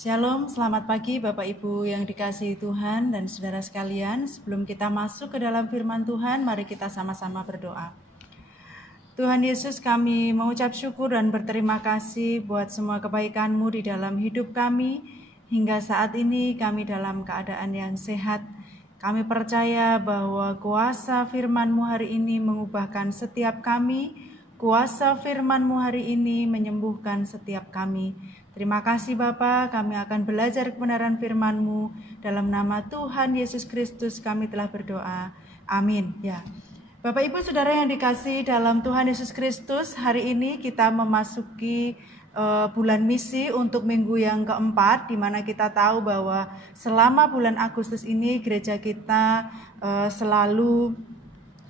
Shalom, selamat pagi Bapak Ibu yang dikasihi Tuhan dan saudara sekalian. Sebelum kita masuk ke dalam firman Tuhan, mari kita sama-sama berdoa. Tuhan Yesus, kami mengucap syukur dan berterima kasih buat semua kebaikan-Mu di dalam hidup kami. Hingga saat ini kami dalam keadaan yang sehat. Kami percaya bahwa kuasa firman-Mu hari ini mengubahkan setiap kami. Kuasa firman-Mu hari ini menyembuhkan setiap kami. Terima kasih Bapa, kami akan belajar kebenaran firman-Mu. Dalam nama Tuhan Yesus Kristus kami telah berdoa. Amin. Ya, Bapak Ibu Saudara yang dikasihi dalam Tuhan Yesus Kristus, hari ini kita memasuki bulan misi untuk minggu yang keempat, di mana kita tahu bahwa selama bulan Agustus ini gereja kita selalu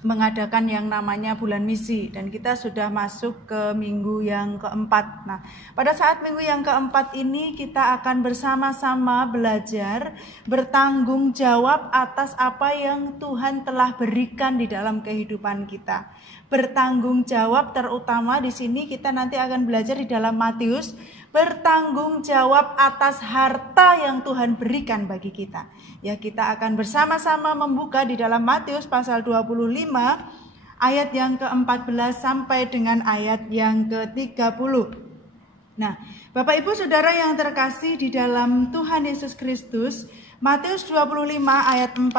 mengadakan yang namanya bulan misi, dan kita sudah masuk ke minggu yang keempat. Nah, pada saat minggu yang keempat ini kita akan bersama-sama belajar bertanggung jawab atas apa yang Tuhan telah berikan di dalam kehidupan kita. Bertanggung jawab, terutama di sini kita nanti akan belajar di dalam Matius, bertanggung jawab atas harta yang Tuhan berikan bagi kita. Ya, kita akan bersama-sama membuka di dalam Matius pasal 25 ayat yang ke-14 sampai dengan ayat yang ke-30. Nah, Bapak Ibu Saudara yang terkasih di dalam Tuhan Yesus Kristus, Matius 25 ayat 14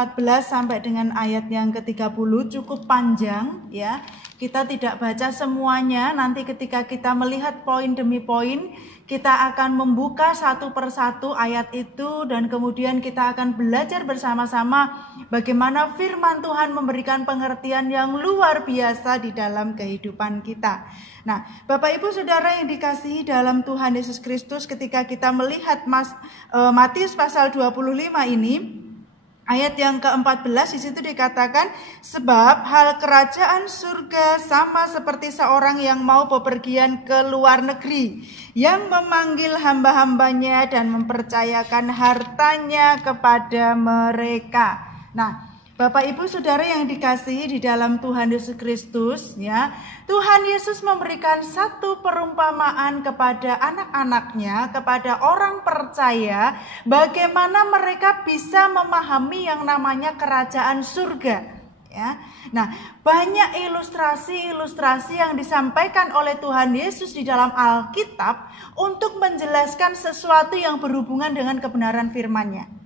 sampai dengan ayat yang ke-30 cukup panjang ya. Kita tidak baca semuanya, nanti ketika kita melihat poin demi poin, kita akan membuka satu persatu ayat itu dan kemudian kita akan belajar bersama-sama bagaimana firman Tuhan memberikan pengertian yang luar biasa di dalam kehidupan kita. Nah, Bapak Ibu Saudara yang dikasihi dalam Tuhan Yesus Kristus, ketika kita melihat Matius pasal 25 ini, ayat yang ke-14 di situ dikatakan, sebab hal kerajaan surga sama seperti seorang yang mau bepergian ke luar negeri, yang memanggil hamba-hambanya dan mempercayakan hartanya kepada mereka. Nah, Bapak Ibu Saudara yang dikasihi di dalam Tuhan Yesus Kristus ya, Tuhan Yesus memberikan satu perumpamaan kepada anak-anaknya, kepada orang percaya, bagaimana mereka bisa memahami yang namanya kerajaan surga ya. Nah, banyak ilustrasi-ilustrasi yang disampaikan oleh Tuhan Yesus di dalam Alkitab untuk menjelaskan sesuatu yang berhubungan dengan kebenaran firman-Nya.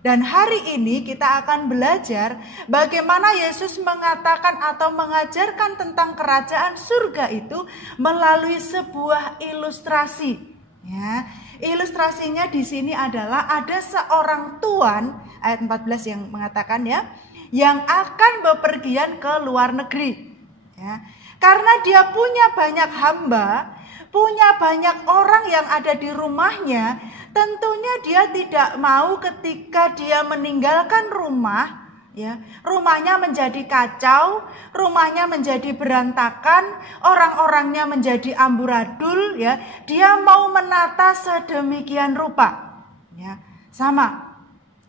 Dan hari ini kita akan belajar bagaimana Yesus mengatakan atau mengajarkan tentang kerajaan surga itu melalui sebuah ilustrasi. Ya, ilustrasinya di sini adalah ada seorang tuan, ayat 14 yang mengatakan ya, yang akan bepergian ke luar negeri. Ya, karena dia punya banyak hamba, punya banyak orang yang ada di rumahnya, tentunya dia tidak mau ketika dia meninggalkan rumah, ya, rumahnya menjadi kacau, rumahnya menjadi berantakan, orang-orangnya menjadi amburadul, ya. Dia mau menata sedemikian rupa, ya. Sama,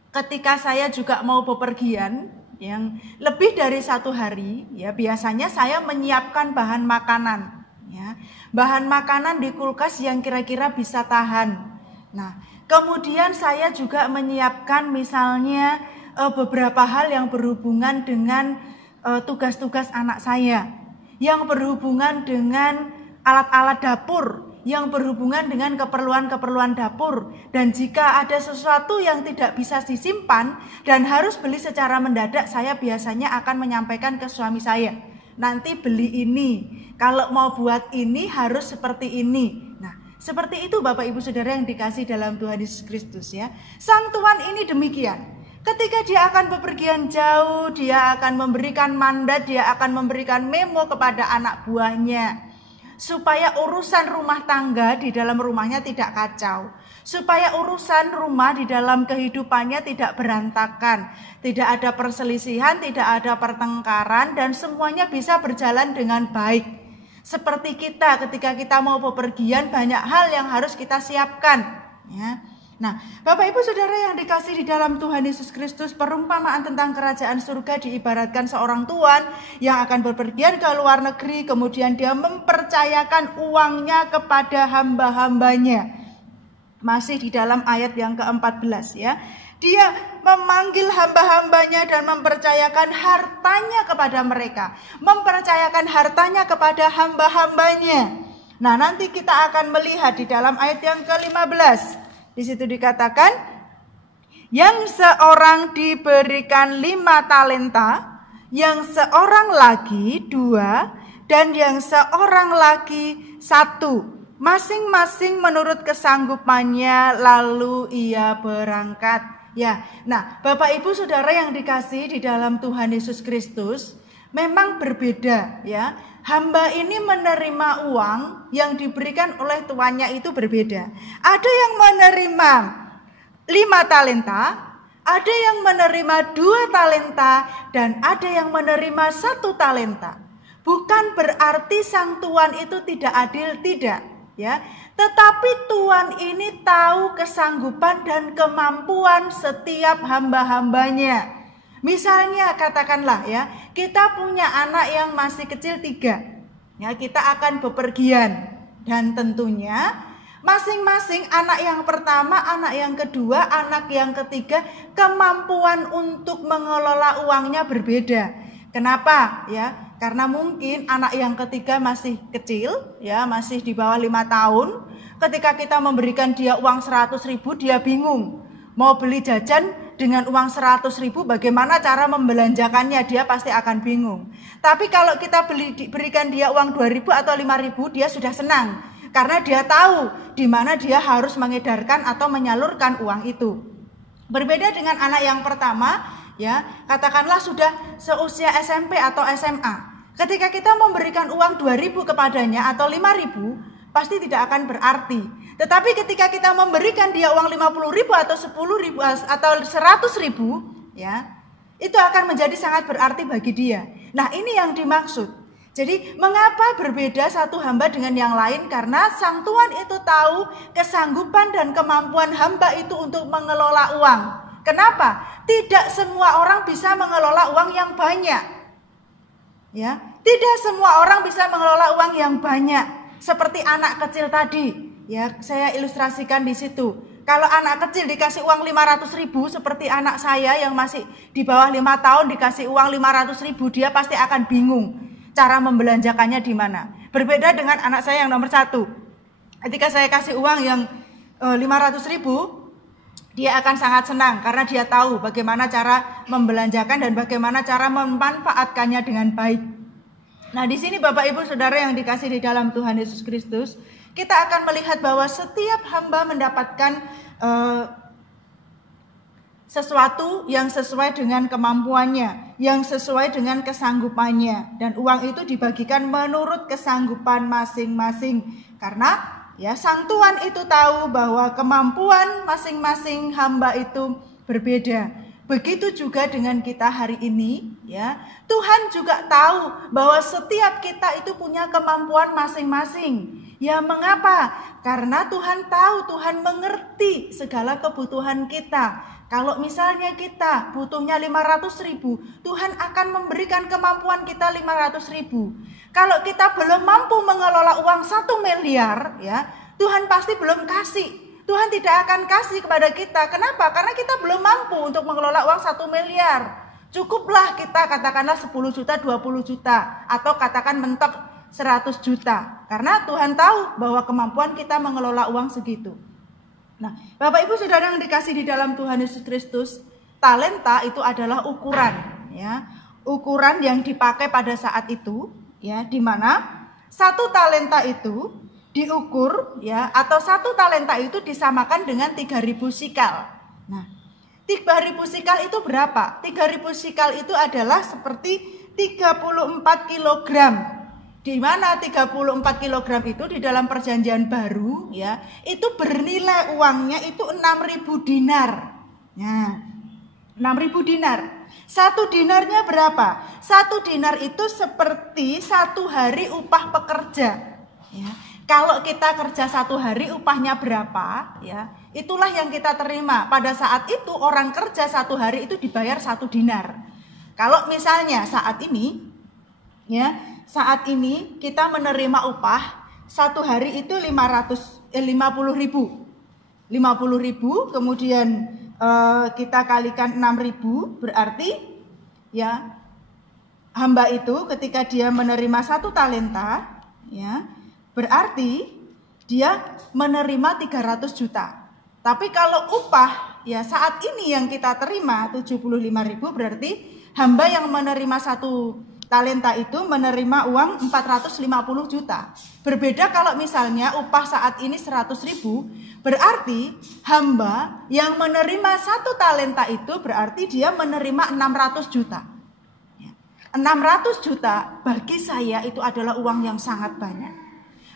ketika saya juga mau bepergian yang lebih dari 1 hari, ya, biasanya saya menyiapkan bahan makanan, ya, bahan makanan di kulkas yang kira-kira bisa tahan. Nah, kemudian saya juga menyiapkan misalnya beberapa hal yang berhubungan dengan tugas-tugas anak saya, yang berhubungan dengan alat-alat dapur, yang berhubungan dengan keperluan-keperluan dapur. Dan jika ada sesuatu yang tidak bisa disimpan dan harus beli secara mendadak, saya biasanya akan menyampaikan ke suami saya, nanti beli ini, kalau mau buat ini harus seperti ini. Nah, seperti itu Bapak Ibu Saudara yang dikasih dalam Tuhan Yesus Kristus ya. Sang Tuhan ini demikian. Ketika dia akan bepergian jauh, dia akan memberikan mandat, dia akan memberikan memo kepada anak buahnya, supaya urusan rumah tangga di dalam rumahnya tidak kacau, supaya urusan rumah di dalam kehidupannya tidak berantakan, tidak ada perselisihan, tidak ada pertengkaran, dan semuanya bisa berjalan dengan baik. Seperti kita ketika kita mau bepergian, banyak hal yang harus kita siapkan ya. Nah, Bapak Ibu Saudara yang dikasih di dalam Tuhan Yesus Kristus, perumpamaan tentang kerajaan surga diibaratkan seorang tuan yang akan bepergian ke luar negeri, kemudian dia mempercayakan uangnya kepada hamba-hambanya. Masih di dalam ayat yang ke-14 ya. Dia memanggil hamba-hambanya dan mempercayakan hartanya kepada mereka. Mempercayakan hartanya kepada hamba-hambanya. Nah, nanti kita akan melihat di dalam ayat yang ke-15. Di situ dikatakan, yang seorang diberikan 5 talenta, yang seorang lagi 2, dan yang seorang lagi 1. Masing-masing menurut kesanggupannya, lalu ia berangkat. Ya, nah Bapak Ibu Saudara yang dikasihi di dalam Tuhan Yesus Kristus, memang berbeda ya. Hamba ini menerima uang yang diberikan oleh tuannya itu berbeda. Ada yang menerima 5 talenta, ada yang menerima 2 talenta, dan ada yang menerima 1 talenta. Bukan berarti sang tuan itu tidak adil, tidak ya. Tetapi Tuhan ini tahu kesanggupan dan kemampuan setiap hamba-hambanya. Misalnya katakanlah ya, kita punya anak yang masih kecil 3. Ya, kita akan bepergian dan tentunya masing-masing anak yang pertama, anak yang kedua, anak yang ketiga kemampuan untuk mengelola uangnya berbeda. Kenapa? Ya, karena mungkin anak yang ketiga masih kecil, ya, masih di bawah 5 tahun. Ketika kita memberikan dia uang 100.000, dia bingung. Mau beli jajan dengan uang 100.000, bagaimana cara membelanjakannya? Dia pasti akan bingung. Tapi kalau kita berikan dia uang 2.000 atau 5.000, dia sudah senang. Karena dia tahu di mana dia harus mengedarkan atau menyalurkan uang itu. Berbeda dengan anak yang pertama, ya, katakanlah sudah seusia SMP atau SMA. Ketika kita memberikan uang 2.000 kepadanya atau 5.000, pasti tidak akan berarti. Tetapi ketika kita memberikan dia uang 50.000 atau 10.000 atau 100.000, ya, itu akan menjadi sangat berarti bagi dia. Nah, ini yang dimaksud. Jadi mengapa berbeda satu hamba dengan yang lain? Karena sang tuan itu tahu kesanggupan dan kemampuan hamba itu untuk mengelola uang. Kenapa? Tidak semua orang bisa mengelola uang yang banyak. Ya, tidak semua orang bisa mengelola uang yang banyak. Seperti anak kecil tadi, ya, saya ilustrasikan di situ. Kalau anak kecil dikasih uang 500.000 seperti anak saya yang masih di bawah 5 tahun dikasih uang 500.000, dia pasti akan bingung cara membelanjakannya di mana. Berbeda dengan anak saya yang nomor 1. Ketika saya kasih uang yang 500.000, dia akan sangat senang karena dia tahu bagaimana cara membelanjakan dan bagaimana cara memanfaatkannya dengan baik. Nah, di sini Bapak Ibu Saudara yang dikasih di dalam Tuhan Yesus Kristus, kita akan melihat bahwa setiap hamba mendapatkan sesuatu yang sesuai dengan kemampuannya, yang sesuai dengan kesanggupannya, dan uang itu dibagikan menurut kesanggupan masing-masing. Karena ya, sang tuan itu tahu bahwa kemampuan masing-masing hamba itu berbeda. Begitu juga dengan kita hari ini, ya. Tuhan juga tahu bahwa setiap kita itu punya kemampuan masing-masing. Ya, mengapa? Karena Tuhan tahu, Tuhan mengerti segala kebutuhan kita. Kalau misalnya kita butuhnya 500.000, Tuhan akan memberikan kemampuan kita 500.000. Kalau kita belum mampu mengelola uang 1 miliar, ya, Tuhan pasti belum kasih. Tuhan tidak akan kasih kepada kita. Kenapa? Karena kita belum mampu untuk mengelola uang 1 miliar. Cukuplah kita katakanlah 10 juta, 20 juta. Atau katakan mentok 100 juta. Karena Tuhan tahu bahwa kemampuan kita mengelola uang segitu. Nah, Bapak Ibu Saudara yang dikasih di dalam Tuhan Yesus Kristus, talenta itu adalah ukuran. Ya, ukuran yang dipakai pada saat itu. Ya, di mana 1 talenta itu diukur, ya, atau 1 talenta itu disamakan dengan 3.000 sikal. Nah, 3.000 sikal itu berapa? 3.000 sikal itu adalah seperti 34 kilogram. Di mana 34 kilogram itu di dalam perjanjian baru, ya, itu bernilai uangnya itu 6.000 dinar. Nah, 6.000 dinar. 1 dinarnya berapa? 1 dinar itu seperti 1 hari upah pekerja. Ya. Kalau kita kerja 1 hari upahnya berapa, ya, itulah yang kita terima. Pada saat itu orang kerja 1 hari itu dibayar 1 dinar. Kalau misalnya saat ini, ya, saat ini kita menerima upah 1 hari itu 50.000. 50.000, kemudian kita kalikan 6.000, berarti ya hamba itu ketika dia menerima 1 talenta, ya berarti dia menerima 300 juta. Tapi kalau upah ya saat ini yang kita terima 75.000, berarti hamba yang menerima 1 talenta itu menerima uang 450 juta. Berbeda kalau misalnya upah saat ini 100.000, berarti hamba yang menerima 1 talenta itu berarti dia menerima 600 juta. 600 juta bagi saya itu adalah uang yang sangat banyak.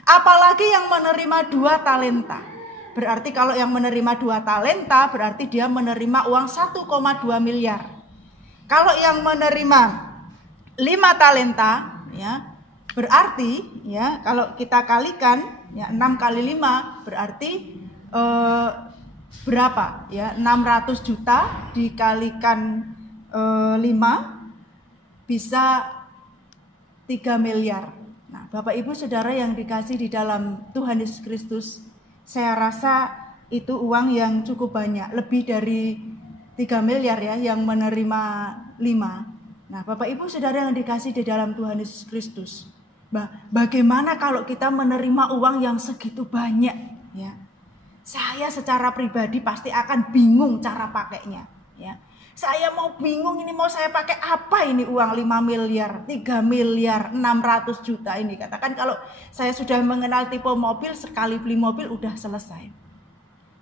Apalagi yang menerima 2 talenta. Berarti kalau yang menerima 2 talenta berarti dia menerima uang 1,2 miliar. Kalau yang menerima 5 talenta ya berarti ya kalau kita kalikan ya 6 kali 5 berarti berapa ya, 600 juta dikalikan 5 bisa 3 miliar. Nah, Bapak Ibu Saudara yang dikasih di dalam Tuhan Yesus Kristus, saya rasa itu uang yang cukup banyak, lebih dari 3 miliar ya yang menerima 5. Nah, Bapak Ibu Saudara yang dikasih di dalam Tuhan Yesus Kristus, bagaimana kalau kita menerima uang yang segitu banyak ya? Saya secara pribadi pasti akan bingung cara pakainya ya. Saya mau bingung ini mau saya pakai apa ini uang 5 miliar, 3 miliar, 600 juta ini. Katakan kalau saya sudah mengenal tipe mobil, sekali beli mobil udah selesai.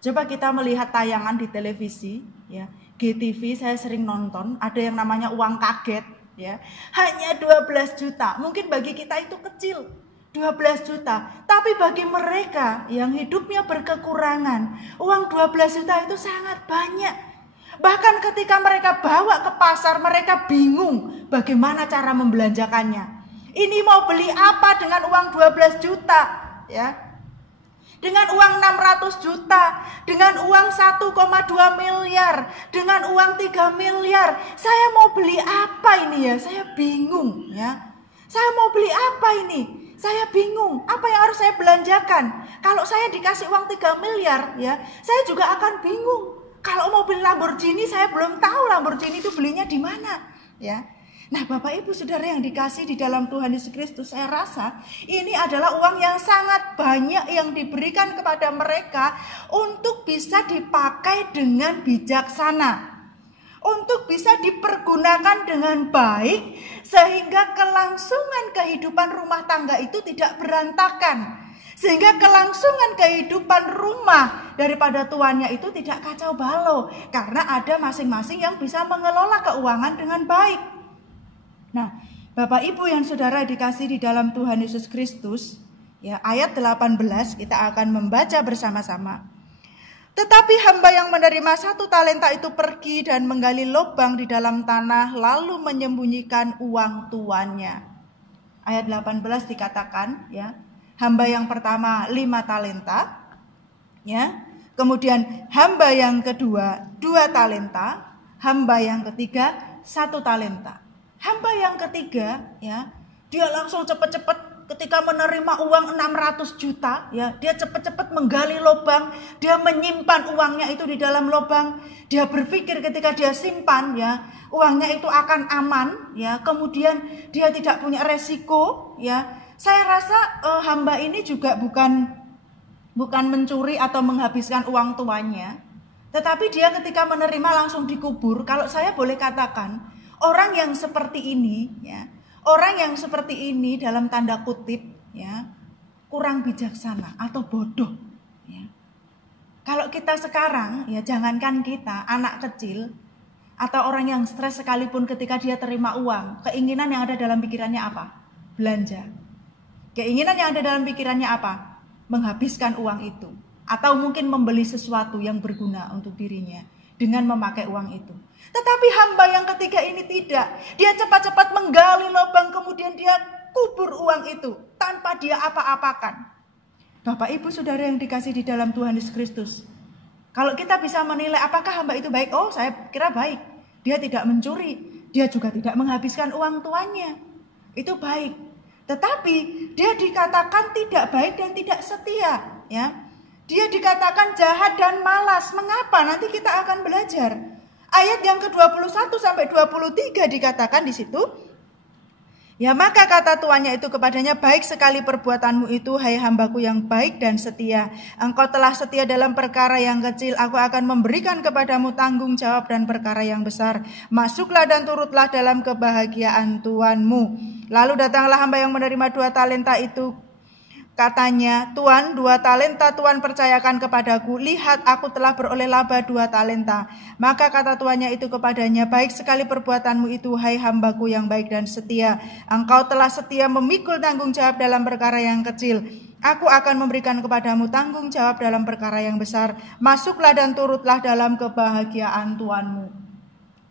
Coba kita melihat tayangan di televisi ya. GTV saya sering nonton, ada yang namanya uang kaget ya. Hanya 12 juta. Mungkin bagi kita itu kecil, 12 juta. Tapi bagi mereka yang hidupnya berkekurangan, uang 12 juta itu sangat banyak. Bahkan ketika mereka bawa ke pasar, mereka bingung bagaimana cara membelanjakannya. Ini mau beli apa dengan uang 12 juta ya? Dengan uang 600 juta, dengan uang 1,2 miliar, dengan uang 3 miliar. Saya mau beli apa ini ya? Saya bingung ya. Saya mau beli apa ini? Saya bingung, apa yang harus saya belanjakan? Kalau saya dikasih uang 3 miliar ya, saya juga akan bingung. Kalau mau beli Lamborghini, saya belum tahu Lamborghini itu belinya di mana, ya. Nah, Bapak Ibu Saudara yang dikasih di dalam Tuhan Yesus Kristus, saya rasa ini adalah uang yang sangat banyak yang diberikan kepada mereka untuk bisa dipakai dengan bijaksana, untuk bisa dipergunakan dengan baik sehingga kelangsungan kehidupan rumah tangga itu tidak berantakan. Sehingga kelangsungan kehidupan rumah daripada tuannya itu tidak kacau balau. Karena ada masing-masing yang bisa mengelola keuangan dengan baik. Nah, Bapak Ibu yang saudara dikasih di dalam Tuhan Yesus Kristus, ya, ayat 18 kita akan membaca bersama-sama. Tetapi hamba yang menerima 1 talenta itu pergi dan menggali lubang di dalam tanah lalu menyembunyikan uang tuannya. Ayat 18 dikatakan ya, hamba yang pertama 5 talenta, ya. Kemudian hamba yang kedua 2 talenta, hamba yang ketiga 1 talenta. Hamba yang ketiga, ya, dia langsung cepat-cepat ketika menerima uang 600 juta, ya, dia cepat-cepat menggali lubang, dia menyimpan uangnya itu di dalam lubang. Dia berpikir ketika dia simpan, ya, uangnya itu akan aman, ya. Kemudian dia tidak punya resiko, ya. Saya rasa hamba ini juga bukan mencuri atau menghabiskan uang tuannya, tetapi dia ketika menerima langsung dikubur. Kalau saya boleh katakan, orang yang seperti ini, ya, orang yang seperti ini dalam tanda kutip, ya, kurang bijaksana atau bodoh. Ya. Kalau kita sekarang, ya, jangankan kita, anak kecil atau orang yang stres sekalipun ketika dia terima uang, keinginan yang ada dalam pikirannya apa? Belanja. Keinginan yang ada dalam pikirannya apa? Menghabiskan uang itu. Atau mungkin membeli sesuatu yang berguna untuk dirinya dengan memakai uang itu. Tetapi hamba yang ketiga ini tidak. Dia cepat-cepat menggali lubang, kemudian dia kubur uang itu tanpa dia apa-apakan. Bapak Ibu Saudara yang dikasih di dalam Tuhan Yesus Kristus, kalau kita bisa menilai apakah hamba itu baik, oh saya kira baik. Dia tidak mencuri, dia juga tidak menghabiskan uang tuannya. Itu baik. Tetapi dia dikatakan tidak baik dan tidak setia, ya. Dia dikatakan jahat dan malas. Mengapa? Nanti kita akan belajar. Ayat yang ke-21 sampai 23 dikatakan di situ. Ya, maka kata tuannya itu kepadanya, baik sekali perbuatanmu itu, hai hambaku yang baik dan setia. Engkau telah setia dalam perkara yang kecil, aku akan memberikan kepadamu tanggung jawab dan perkara yang besar. Masuklah dan turutlah dalam kebahagiaan tuanmu. Lalu datanglah hamba yang menerima 2 talenta itu. Katanya, Tuan, 2 talenta Tuan percayakan kepadaku. Lihat, aku telah beroleh laba 2 talenta. Maka kata tuannya itu kepadanya, baik sekali perbuatanmu itu, hai hambaku yang baik dan setia. Engkau telah setia memikul tanggung jawab dalam perkara yang kecil. Aku akan memberikan kepadamu tanggung jawab dalam perkara yang besar. Masuklah dan turutlah dalam kebahagiaan tuanmu.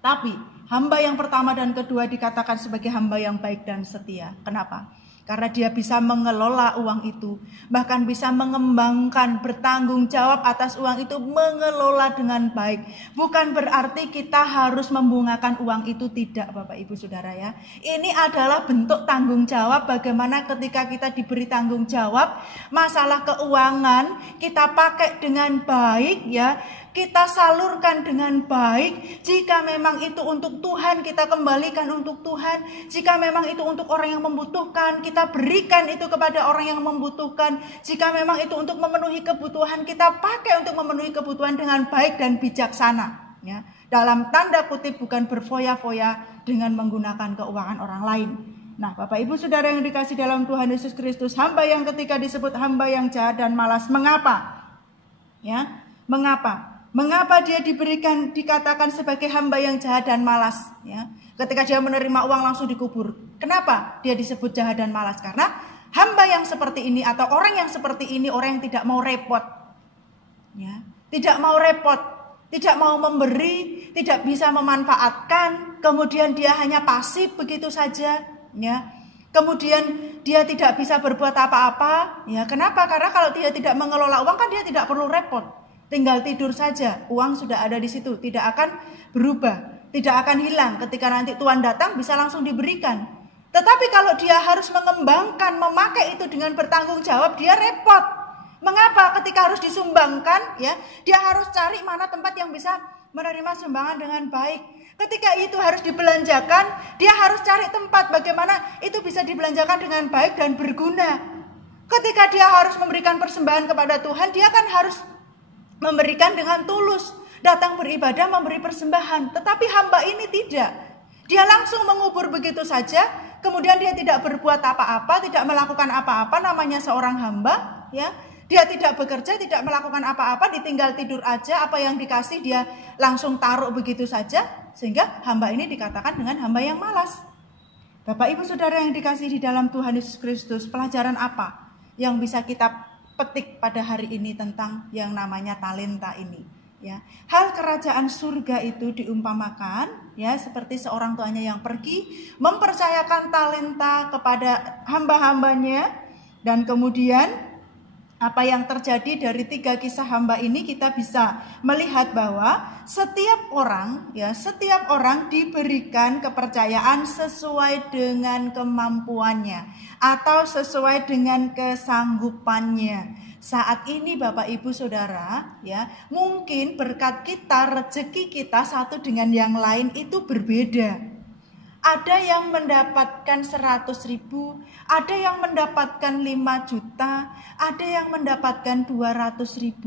Tapi hamba yang pertama dan kedua dikatakan sebagai hamba yang baik dan setia. Kenapa? Karena dia bisa mengelola uang itu, bahkan bisa mengembangkan, bertanggung jawab atas uang itu, mengelola dengan baik. Bukan berarti kita harus membungakan uang itu, tidak Bapak Ibu Saudara ya. Ini adalah bentuk tanggung jawab, bagaimana ketika kita diberi tanggung jawab, masalah keuangan kita pakai dengan baik ya. Kita salurkan dengan baik. Jika memang itu untuk Tuhan, kita kembalikan untuk Tuhan. Jika memang itu untuk orang yang membutuhkan, kita berikan itu kepada orang yang membutuhkan. Jika memang itu untuk memenuhi kebutuhan, kita pakai untuk memenuhi kebutuhan dengan baik dan bijaksana ya. Dalam tanda kutip, bukan berfoya-foya dengan menggunakan keuangan orang lain. Nah, Bapak Ibu Saudara yang dikasih dalam Tuhan Yesus Kristus, hamba yang ketika disebut hamba yang jahat dan malas, mengapa? Ya, mengapa? Mengapa dia dikatakan sebagai hamba yang jahat dan malas? Ya, ketika dia menerima uang langsung dikubur. Kenapa dia disebut jahat dan malas? Karena hamba yang seperti ini atau orang yang seperti ini orang yang tidak mau repot, ya, tidak mau repot, tidak mau memberi, tidak bisa memanfaatkan. Kemudian dia hanya pasif begitu saja. Ya, kemudian dia tidak bisa berbuat apa-apa. Ya, kenapa? Karena kalau dia tidak mengelola uang kan dia tidak perlu repot. Tinggal tidur saja, uang sudah ada di situ, tidak akan berubah, tidak akan hilang. Ketika nanti Tuhan datang bisa langsung diberikan. Tetapi kalau dia harus mengembangkan, memakai itu dengan bertanggung jawab, dia repot. Mengapa? Ketika harus disumbangkan, ya, dia harus cari mana tempat yang bisa menerima sumbangan dengan baik. Ketika itu harus dibelanjakan, dia harus cari tempat bagaimana itu bisa dibelanjakan dengan baik dan berguna. Ketika dia harus memberikan persembahan kepada Tuhan, dia kan harus memberikan dengan tulus, datang beribadah, memberi persembahan. Tetapi hamba ini tidak. Dia langsung mengubur begitu saja, kemudian dia tidak berbuat apa-apa, tidak melakukan apa-apa, namanya seorang hamba, ya. Dia tidak bekerja, tidak melakukan apa-apa, ditinggal tidur aja, apa yang dikasih dia langsung taruh begitu saja, sehingga hamba ini dikatakan dengan hamba yang malas. Bapak Ibu Saudara yang dikasih di dalam Tuhan Yesus Kristus, pelajaran apa yang bisa kita petik pada hari ini tentang yang namanya talenta ini ya. Hal kerajaan surga itu diumpamakan ya seperti seorang tuanya yang pergi mempercayakan talenta kepada hamba-hambanya, dan kemudian apa yang terjadi dari 3 kisah hamba ini kita bisa melihat bahwa setiap orang diberikan kepercayaan sesuai dengan kemampuannya atau sesuai dengan kesanggupannya. Saat ini Bapak Ibu Saudara ya, mungkin berkat kita, rezeki kita satu dengan yang lain itu berbeda. Ada yang mendapatkan 100.000, ada yang mendapatkan 5 juta, ada yang mendapatkan 200.000.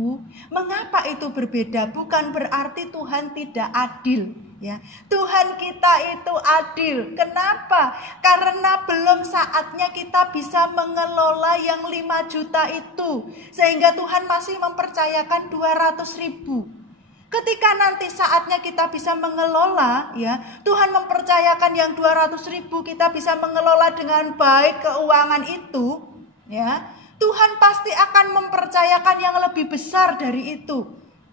Mengapa itu berbeda? Bukan berarti Tuhan tidak adil. Ya, Tuhan kita itu adil. Kenapa? Karena belum saatnya kita bisa mengelola yang 5 juta itu, sehingga Tuhan masih mempercayakan 200.000. Ketika nanti saatnya kita bisa mengelola, ya, Tuhan mempercayakan yang 200.000, kita bisa mengelola dengan baik keuangan itu, ya, Tuhan pasti akan mempercayakan yang lebih besar dari itu,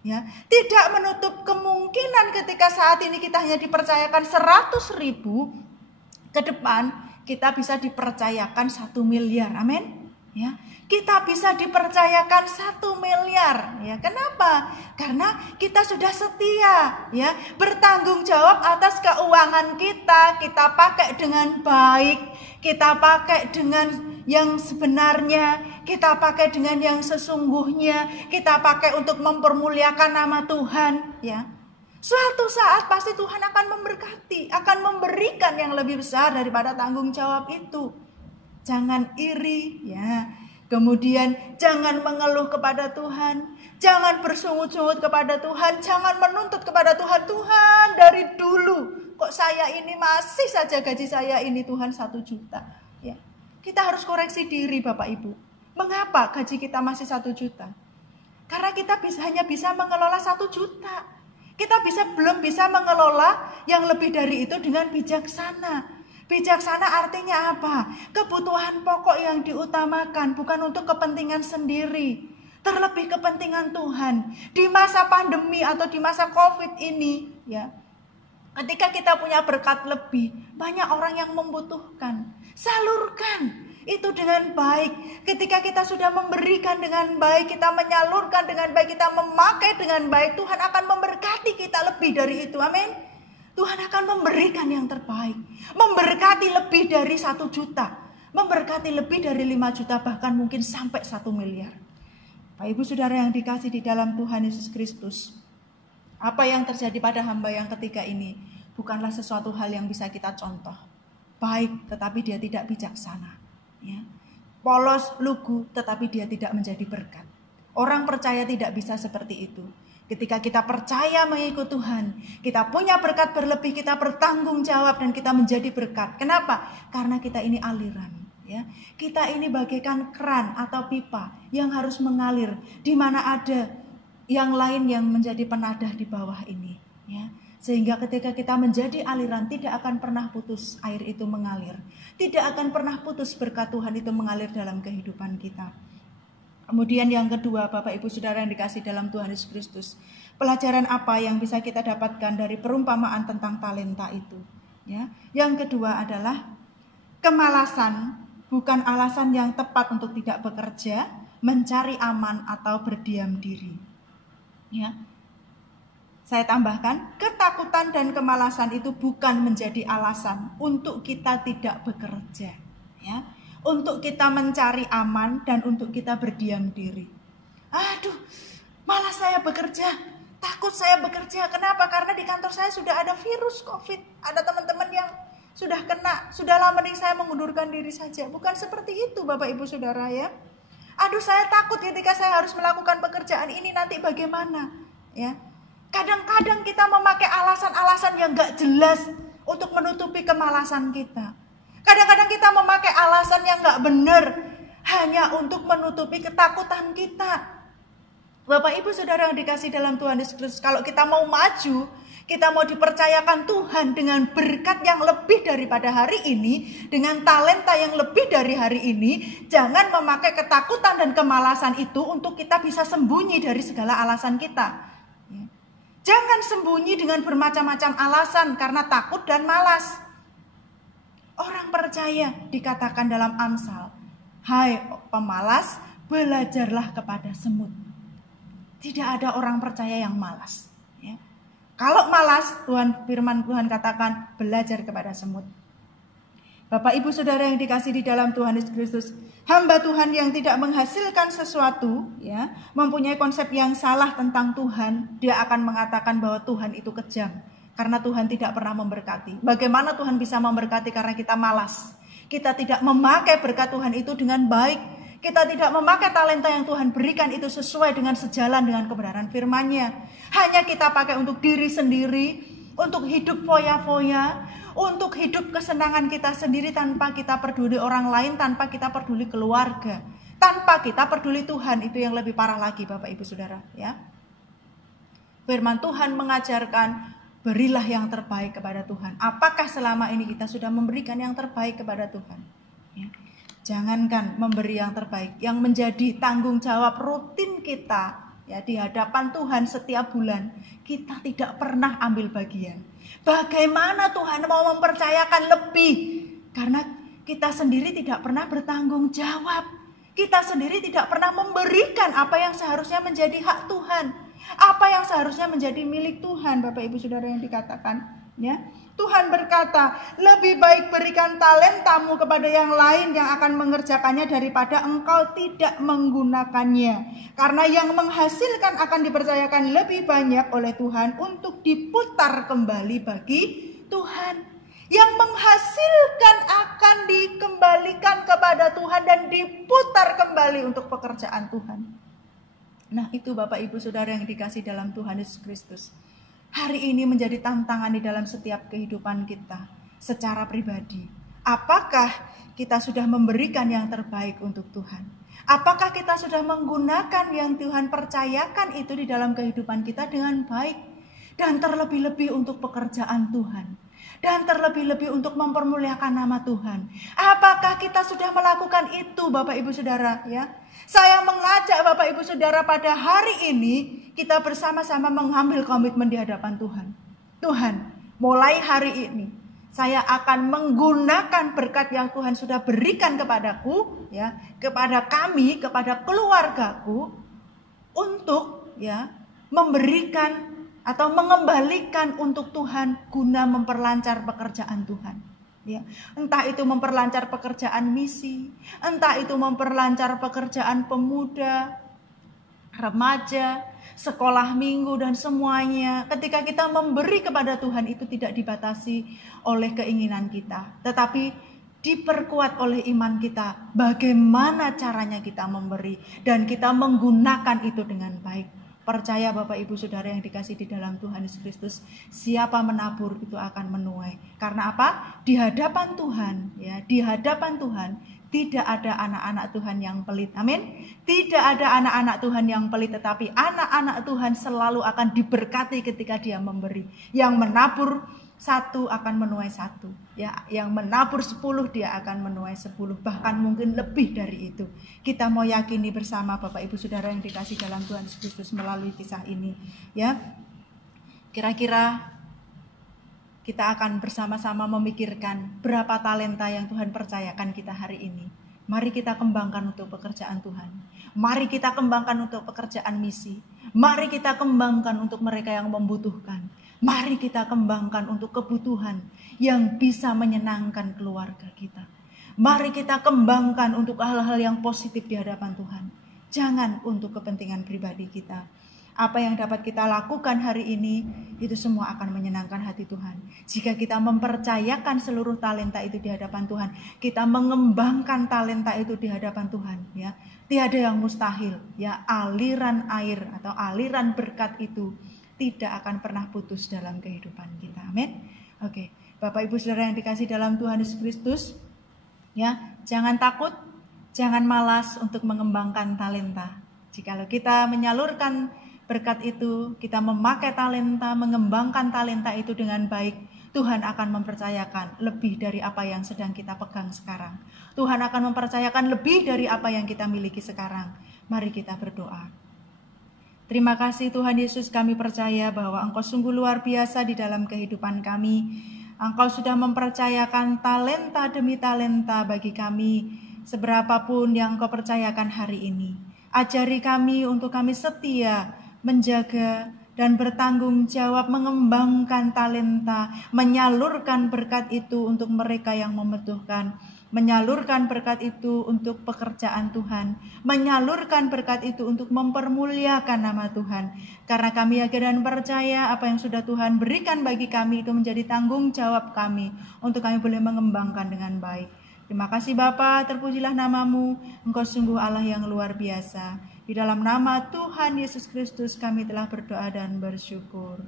ya. Tidak menutup kemungkinan ketika saat ini kita hanya dipercayakan 100.000, ke depan kita bisa dipercayakan 1 miliar, amin, ya. Kita bisa dipercayakan 1 miliar, ya. Kenapa? Karena kita sudah setia, ya, bertanggung jawab atas keuangan kita. Kita pakai dengan baik, kita pakai dengan yang sebenarnya, kita pakai dengan yang sesungguhnya, kita pakai untuk mempermuliakan nama Tuhan, ya. Suatu saat pasti Tuhan akan memberkati, akan memberikan yang lebih besar daripada tanggung jawab itu. Jangan iri, ya. Kemudian jangan mengeluh kepada Tuhan, jangan bersungut-sungut kepada Tuhan, jangan menuntut kepada Tuhan. Tuhan, dari dulu kok saya ini masih saja gaji saya ini Tuhan 1 juta. Ya. Kita harus koreksi diri Bapak Ibu. Mengapa gaji kita masih 1 juta? Karena kita hanya bisa mengelola 1 juta. Kita belum bisa mengelola yang lebih dari itu dengan bijaksana. Bijaksana artinya apa? Kebutuhan pokok yang diutamakan, bukan untuk kepentingan sendiri. Terlebih kepentingan Tuhan. Di masa pandemi atau di masa COVID ini, ya, ketika kita punya berkat lebih, banyak orang yang membutuhkan. Salurkan itu dengan baik. Ketika kita sudah memberikan dengan baik, kita menyalurkan dengan baik, kita memakai dengan baik, Tuhan akan memberkati kita lebih dari itu. Amin. Tuhan akan memberikan yang terbaik. Memberkati lebih dari 1 juta. Memberkati lebih dari 5 juta, bahkan mungkin sampai 1 miliar. Bapak Ibu Saudara yang dikasih di dalam Tuhan Yesus Kristus, apa yang terjadi pada hamba yang ketiga ini bukanlah sesuatu hal yang bisa kita contoh. Baik, tetapi dia tidak bijaksana. Ya. Polos, lugu, tetapi dia tidak menjadi berkat. Orang percaya tidak bisa seperti itu. Ketika kita percaya mengikut Tuhan, kita punya berkat berlebih, kita bertanggung jawab dan kita menjadi berkat. Kenapa? Karena kita ini aliran. Ya. Kita ini bagaikan keran atau pipa yang harus mengalir, di mana ada yang lain yang menjadi penadah di bawah ini. Ya. Sehingga ketika kita menjadi aliran, tidak akan pernah putus air itu mengalir. Tidak akan pernah putus berkat Tuhan itu mengalir dalam kehidupan kita. Kemudian yang kedua, Bapak Ibu Saudara yang dikasih dalam Tuhan Yesus Kristus, pelajaran apa yang bisa kita dapatkan dari perumpamaan tentang talenta itu? Ya. Yang kedua adalah kemalasan bukan alasan yang tepat untuk tidak bekerja, mencari aman atau berdiam diri. Ya. Saya tambahkan, ketakutan dan kemalasan itu bukan menjadi alasan untuk kita tidak bekerja. Ya. Untuk kita mencari aman dan untuk kita berdiam diri. Aduh, malas saya bekerja, takut saya bekerja. Kenapa? Karena di kantor saya sudah ada virus COVID. Ada teman-teman yang sudah kena, sudahlah mending saya mengundurkan diri saja. Bukan seperti itu Bapak Ibu Saudara ya. Aduh, saya takut ketika saya harus melakukan pekerjaan ini nanti bagaimana. Ya. Kadang-kadang kita memakai alasan-alasan yang gak jelas untuk menutupi kemalasan kita. Kadang-kadang kita memakai alasan yang gak benar hanya untuk menutupi ketakutan kita. Bapak Ibu Saudara yang dikasih dalam Tuhan Yesus Kristus, kalau kita mau maju, kita mau dipercayakan Tuhan dengan berkat yang lebih daripada hari ini, dengan talenta yang lebih dari hari ini, jangan memakai ketakutan dan kemalasan itu untuk kita bisa sembunyi dari segala alasan kita. Jangan sembunyi dengan bermacam-macam alasan karena takut dan malas. Orang percaya dikatakan dalam Amsal, hai pemalas, belajarlah kepada semut. Tidak ada orang percaya yang malas. Ya. Kalau malas, firman Tuhan katakan belajar kepada semut. Bapak Ibu Saudara yang dikasih di dalam Tuhan Yesus Kristus, hamba Tuhan yang tidak menghasilkan sesuatu, ya, mempunyai konsep yang salah tentang Tuhan, dia akan mengatakan bahwa Tuhan itu kejam. Karena Tuhan tidak pernah memberkati. Bagaimana Tuhan bisa memberkati? Karena kita malas. Kita tidak memakai berkat Tuhan itu dengan baik. Kita tidak memakai talenta yang Tuhan berikan itu sesuai dengan sejalan dengan kebenaran firman-Nya. Hanya kita pakai untuk diri sendiri, untuk hidup foya-foya, untuk hidup kesenangan kita sendiri tanpa kita peduli orang lain, tanpa kita peduli keluarga, tanpa kita peduli Tuhan. Itu yang lebih parah lagi Bapak Ibu Saudara. Ya. Firman Tuhan mengajarkan, berilah yang terbaik kepada Tuhan. Apakah selama ini kita sudah memberikan yang terbaik kepada Tuhan? Ya. Jangankan memberi yang terbaik, yang menjadi tanggung jawab rutin kita ya di hadapan Tuhan setiap bulan, kita tidak pernah ambil bagian. Bagaimana Tuhan mau mempercayakan lebih? Karena kita sendiri tidak pernah bertanggung jawab. Kita sendiri tidak pernah memberikan apa yang seharusnya menjadi hak Tuhan. Apa yang seharusnya menjadi milik Tuhan, Bapak Ibu Saudara yang dikatakan. Ya. Tuhan berkata, lebih baik berikan talentamu kepada yang lain yang akan mengerjakannya daripada engkau tidak menggunakannya. Karena yang menghasilkan akan dipercayakan lebih banyak oleh Tuhan untuk diputar kembali bagi Tuhan. Yang menghasilkan akan dikembalikan kepada Tuhan dan diputar kembali untuk pekerjaan Tuhan. Nah, itu Bapak Ibu Saudara yang dikasih dalam Tuhan Yesus Kristus. Hari ini menjadi tantangan di dalam setiap kehidupan kita secara pribadi. Apakah kita sudah memberikan yang terbaik untuk Tuhan? Apakah kita sudah menggunakan yang Tuhan percayakan itu di dalam kehidupan kita dengan baik? Dan terlebih-lebih untuk pekerjaan Tuhan. Dan terlebih-lebih untuk mempermuliakan nama Tuhan. Apakah kita sudah melakukan itu Bapak Ibu Saudara? Ya, saya mengajak Bapak Ibu Saudara pada hari ini kita bersama-sama mengambil komitmen di hadapan Tuhan. Tuhan, mulai hari ini saya akan menggunakan berkat yang Tuhan sudah berikan kepadaku, ya, kepada kami, kepada keluargaku, untuk ya memberikan atau mengembalikan untuk Tuhan guna memperlancar pekerjaan Tuhan. Ya, entah itu memperlancar pekerjaan misi, entah itu memperlancar pekerjaan pemuda, remaja, sekolah minggu dan semuanya. Ketika kita memberi kepada Tuhan itu tidak dibatasi oleh keinginan kita, tetapi diperkuat oleh iman kita. Bagaimana caranya kita memberi dan kita menggunakan itu dengan baik. Percaya Bapak Ibu Saudara yang dikasih di dalam Tuhan Yesus Kristus, siapa menabur itu akan menuai. Karena apa? Di hadapan Tuhan, ya, di hadapan Tuhan tidak ada anak-anak Tuhan yang pelit. Amin. Tidak ada anak-anak Tuhan yang pelit, tetapi anak-anak Tuhan selalu akan diberkati ketika dia memberi. Yang menabur 1 akan menuai 1. Ya, yang menabur 10 dia akan menuai 10, bahkan mungkin lebih dari itu. Kita mau yakini bersama Bapak Ibu Saudara yang dikasih dalam Tuhan Yesus Kristus melalui kisah ini. Ya, kira-kira kita akan bersama-sama memikirkan berapa talenta yang Tuhan percayakan kita hari ini. Mari kita kembangkan untuk pekerjaan Tuhan. Mari kita kembangkan untuk pekerjaan misi. Mari kita kembangkan untuk mereka yang membutuhkan. Mari kita kembangkan untuk kebutuhan yang bisa menyenangkan keluarga kita. Mari kita kembangkan untuk hal-hal yang positif di hadapan Tuhan. Jangan untuk kepentingan pribadi kita. Apa yang dapat kita lakukan hari ini, itu semua akan menyenangkan hati Tuhan. Jika kita mempercayakan seluruh talenta itu di hadapan Tuhan, kita mengembangkan talenta itu di hadapan Tuhan, ya. Tiada yang mustahil, ya. Aliran air atau aliran berkat itu tidak akan pernah putus dalam kehidupan kita. Amin. Oke, Bapak Ibu Saudara yang dikasih dalam Tuhan Yesus Kristus, ya, jangan takut, jangan malas untuk mengembangkan talenta. Jikalau kita menyalurkan berkat itu, kita memakai talenta, mengembangkan talenta itu dengan baik, Tuhan akan mempercayakan lebih dari apa yang sedang kita pegang sekarang. Tuhan akan mempercayakan lebih dari apa yang kita miliki sekarang. Mari kita berdoa. Terima kasih Tuhan Yesus, kami percaya bahwa Engkau sungguh luar biasa di dalam kehidupan kami. Engkau sudah mempercayakan talenta demi talenta bagi kami, seberapapun yang Engkau percayakan hari ini. Ajari kami untuk kami setia, menjaga dan bertanggung jawab mengembangkan talenta, menyalurkan berkat itu untuk mereka yang membutuhkan, menyalurkan berkat itu untuk pekerjaan Tuhan, menyalurkan berkat itu untuk mempermuliakan nama Tuhan. Karena kami yakin dan percaya apa yang sudah Tuhan berikan bagi kami itu menjadi tanggung jawab kami untuk kami boleh mengembangkan dengan baik. Terima kasih Bapa, terpujilah namamu, Engkau sungguh Allah yang luar biasa. Di dalam nama Tuhan Yesus Kristus kami telah berdoa dan bersyukur.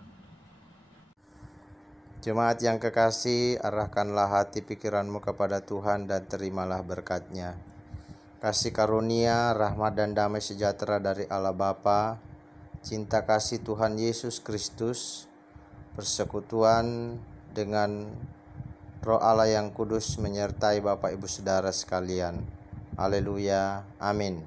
Jemaat yang kekasih, arahkanlah hati pikiranmu kepada Tuhan dan terimalah berkat-Nya. Kasih karunia, rahmat dan damai sejahtera dari Allah Bapa, cinta kasih Tuhan Yesus Kristus, persekutuan dengan Roh Allah yang kudus menyertai Bapak Ibu Saudara sekalian. Haleluya. Amin.